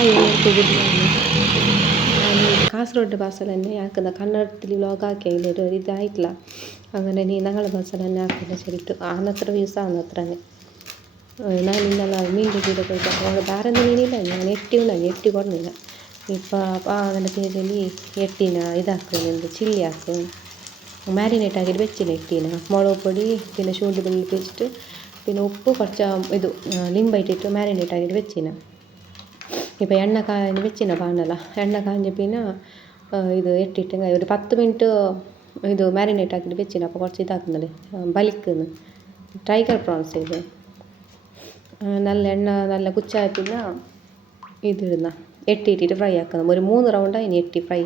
ഹായ് എല്ലാവർക്കും good morning. ഞാൻ കാസർഗോഡ് ഭാഷയിൽ തന്നെ ആക്കുന്ന കന്നഡത്തിൽ വ്ലോഗാക്കിയതിൽ ഒരു ഇതായിട്ടില്ല. അങ്ങനെ നീ ഞങ്ങളുടെ ഭാഷയിൽ തന്നെ ആക്കില്ല ശരിക്കും ആന്നത്ര വ്യൂസ് ആന്നത്ര തന്നെ. ഞാൻ ഇന്നലെ മീനിൻ്റെ കൂടെ പോയിട്ട് ഞങ്ങൾ ಬೇರೆ ಮೀನಿಲ್ಲ, ഞാൻ ಎಟ್ಟಿ ಕೊಡಲಿಲ್ಲ. ഇപ്പോൾ അങ്ങനെ പേരിൽ ಎಟ್ಟಿನ ಇದಾಕ್ಕೊಂಡು ಚಿಲ್ಲಿ ಹಾಕ್ಕೊಂಡು ಮ್ಯಾರಿನೇಟ್ ಆಗಿಟ್ಟು വെച്ചിന് എട്ടീന മുളക് പൊടി പിന്നെ ಶುಂಠಿ ಬೆಳ್ಳುಳ್ಳಿ ಪೇಸ್ಟ್ പിന്നെ ഉപ്പ് കുറച്ച് ಇದು ಲಿಂಬು ಇಟ್ಟಿಟ್ಟು ಮ್ಯಾರಿನೇಟ್ ಆಗಿಟ್ಟು വെച്ചിന്. ഇപ്പോൾ എണ്ണ കാഞ്ഞ് വെച്ചിന പാനല എണ്ണ കാഞ്ഞ് പിന്നെ ഇത് ഇട്ടിട്ട് ഒരു 10 മിനിറ്റ് ഇത് ಮ್ಯಾರಿನೇಟ್ ആക്കിയിട്ട് വെച്ചിന്. അപ്പോൾ കുറച്ച് ഇതാക്കുന്നത് ബലിക്കുന്നു ടൈഗർ പ്രോൺസ് ഇത് നല്ല എണ്ണ നല്ല കുച്ചായ പിന്നെ ഇതിടുന്ന എട്ടിട്ടിട്ട് ഫ്രൈ ആക്കുന്നത്. ഒരു 3 റൗണ്ടാണ് ഇനി എട്ടി ഫ്രൈ.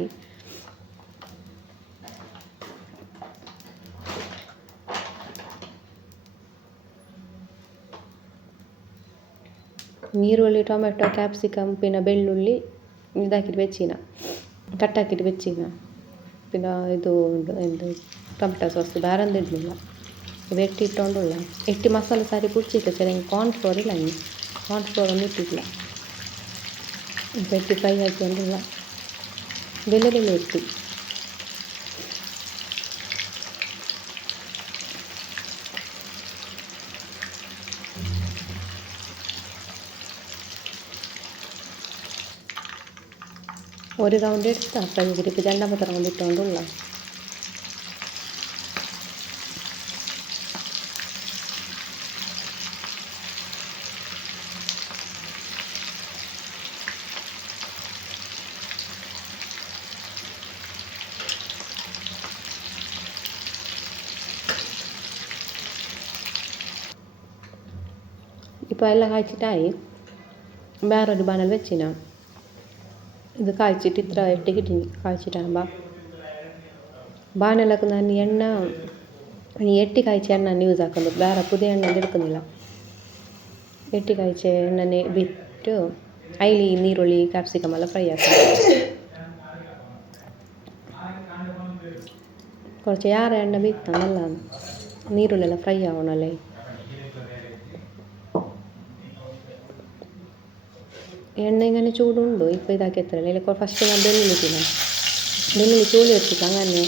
ಈರುಳ್ಳಿ ಟೊಮೆಟೊ ಕ್ಯಾಪ್ಸಿಕಮ್ പിന്നെ ಬೆಳ್ಳುಳ್ಳಿ ಇದಾಕಿಟ್ಟು വെച്ചിന ಕಟ್ಟಾಕಿಟ್ಟು വെച്ചിന. പിന്നെ ಇದು എന്ത് ಟೊಮೆಟೊ ಸಾಸ್ ಬೇರೆ ಒಂದು ಇಡಲಿಲ್ಲ. ಇವು ಇಟ್ಟೊಂಡುള്ള ಎಟ್ಟಿ ಮಸಾಲೆ ಸಾರಿ ಪುಡ್ಚಿಟ್ಟು ಸರಿ ಕಾರ್ನ್ಫ್ಲೋರ್ ಇಲ್ಲ, ಇನ್ನು ಕಾರ್ನ್ಫ್ಲೋರ್ ഒന്നും ഇട്ടിട്ടില്ല. എട്ടി ഫ്രൈ ആക്കിക്കൊണ്ടുള്ള വെല്ലുവിളി എട്ടി ഒരു റൗണ്ട് എടുത്താൽ ഫ്രൈ ചെയ്തിട്ട് രണ്ടാമത്തെ റൗണ്ട് ഇട്ടുകൊണ്ടുള്ള ഇപ്പോൾ എല്ലാം കായ്ച്ചിട്ടായി. വേറൊരു ബാനൽ വെച്ചിന ഇത് കായ്ച്ചിട്ട് ഇത്ര എട്ടി കിട്ടി കായ്ച്ചിട്ടാകുമ്പോൾ ബാനലൊക്കെ ഞാൻ എണ്ണ എട്ടി കായ്ച്ച എണ്ണ യൂസ് ആക്കുന്നത്, വേറെ പുതിയ എണ്ണ എടുക്കുന്നില്ല. എട്ടി കായ്ച്ച എണ്ണനെ ಬಿಟ್ಟು അതിൽ ഈ നീರುಳ್ಳಿ ಕ್ಯಾಪ್ಸಿಕಮ್ ಎಲ್ಲ ಫ್ರೈ ആക്കുന്നത്. കുറച്ച് ഏറെ എണ്ണ ಬಿಟ್ಟು നല്ലതാണ്, നീರುಳ್ಳಿ ಎಲ್ಲ ಫ್ರೈ ആവണല്ലേ. എണ്ണ ഇങ്ങനെ ചൂടുണ്ടോ ഇപ്പോൾ ഇതാക്കി എത്രയല്ല ഇല്ല. ഫസ്റ്റ് ഞാൻ ಬೆಳ್ಳುಳ್ಳಿ ಚೂಳಿ വെച്ചിട്ട് അങ്ങനെ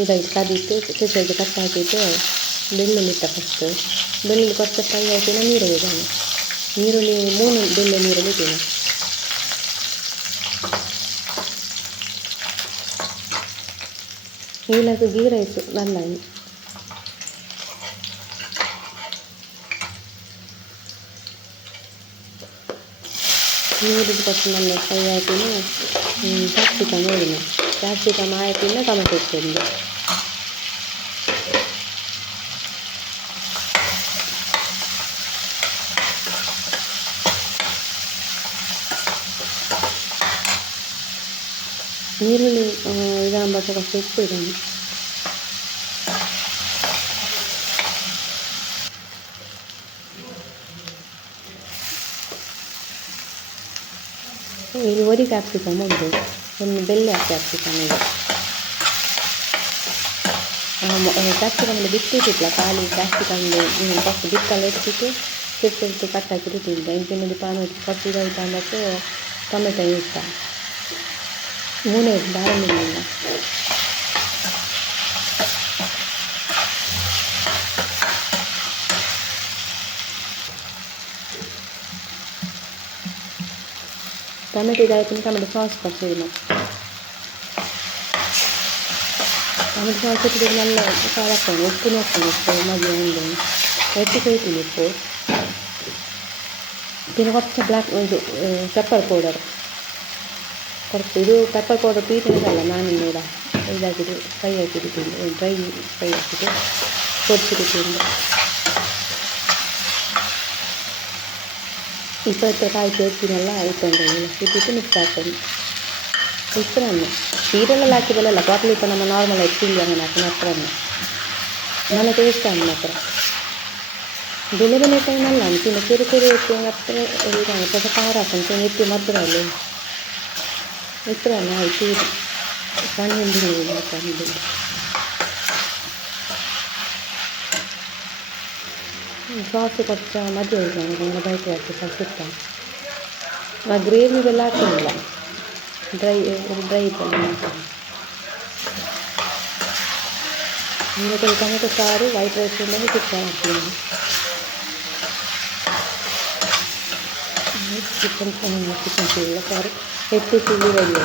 ഇതായിട്ട് കതിയിട്ട് ചെറുതായിട്ട് കട്ടാക്കിയിട്ട് ಬೆಳ್ಳುಳ್ಳಿ ഇട്ട ഫസ്റ്റ്. ಬೆಳ್ಳುಳ್ಳಿ കുറച്ച് ഫ്രൈ ആയിട്ട് നീರುಳ್ಳಿ ഇടാണ്. ನೀರುಳ್ಳಿ 3 ಬೆಳ್ಳುಳ್ಳಿ ನೀರುಳ್ಳಿ ಇಟ್ಟಿನ. ഇതിനകത്ത് ഗീ റൈസ് നല്ലതാണ്. നീരിട്ട് കുറച്ച് നല്ല ഫ്രൈ ആയതിന് ക്യാപ്സിക്കം ഇടുന്നു. ക്യാപ്സിക്കം ആയ പിന്നെ ടൊമാറ്റോ ഇട്ടിട്ടുണ്ട്. നീരുള്ളി ഇതാകുമ്പോൾ കുറച്ച് ഉപ്പ് ഇടണം. ഇത് ഒരു ക്യാപ്സിക്കം ഉണ്ട്, ഒന്ന് വെള്ള ക്യാപ്സിക്കം ഉണ്ട്. ക്യാപ്സിക്കമിൽ ಬಿಟ್ಟಿಟ್ಟಿಲ್ಲ, ಖಾಲಿ ಕ್ಯಾಪ್ಸಿಕಮ್ದು ಫಸ್ಟ್ ಬಿಟ್ಟಲ್ಲಿ ಇಟ್ಟಿಟ್ಟು ചെറുത്ത് കട്ടാക്കിയിട്ട് ഇട്ടിട്ടുണ്ട്. അതിന് പിന്നെ ഇത് പാൻ കുറച്ച് ഇതായിട്ടാകുമ്പോൾ ടൊമാറ്റോ ഇട്ട 3 ധാരാളം. ടൊമാറ്റോ ഇതായപ്പോൾ ടൊമാറ്റോ സോസ് കുറച്ച് ഇടണം. ടൊമാറ്റോ സോസ് ഇട്ടിട്ട് നല്ല കലക്കണം. ഉപ്പ് നോക്കണം, ഉപ്പ് മതിയുണ്ട് എത്തിക്കഴിട്ടില്ല ഇപ്പോൾ. പിന്നെ കുറച്ച് ബ്ലാക്ക് ഇത് പെപ്പർ പൗഡർ കുറച്ച്. ഇത് പെപ്പർ പൗഡർ പീറ്റിനതല്ല, ഞാനിവിടെ ഇതാക്കിയിട്ട് ഫ്രൈ ആക്കിയിട്ടുണ്ട്, ഫ്രൈ ആക്കിയിട്ട് പൊടിച്ചിട്ടിട്ടുണ്ട്. ഇപ്പോൾ എത്ര കായ്ക്ക് വെച്ചിനെಲ್ಲ ഇട്ടുണ്ടെങ്കിൽ ഇട്ടിട്ട് മിക്സ് ആക്കുന്നു. ഇത്ര തന്നെ ചീരെല്ലാം ആക്കിയതല്ല ടോട്ടൽ. ഇപ്പോൾ നമ്മൾ നോർമലായി ചില്ലി അങ്ങനെ ആക്കുന്ന അത്ര തന്നെ നല്ല ടേസ്റ്റാണ്. അത്ര വെളുവിലിട്ട് നല്ലതാണ്. പിന്നെ ചെറിയ അത്ര ഒരു ഇതാണ്. ഇപ്പോൾ കാറാക്കണം പിന്നെ എത്തി മധുരമല്ലേ. ഇത്ര തന്നെ ആയി ചീര പണിയുണ്ട്. സോസ് കുറച്ച് മതി ഒഴിക്കണം, അങ്ങനെ ബൈക്ക് സോസ് ഇട്ടാൽ ആ ഗ്രേവി ഇതെല്ലാം ആക്കുന്നില്ല, ഡ്രൈ ഇട്ടെല്ലാം ആക്കുന്നു. നിങ്ങൾക്ക് ടൊമാറ്റോ ചാറ് വൈറ്റ് റൈസ് ഉണ്ടെങ്കിൽ ചിക്കൻ ആക്കുന്നത്. ചിക്കൻ ചില്ലി കറി 8 ചില്ലി വരിക.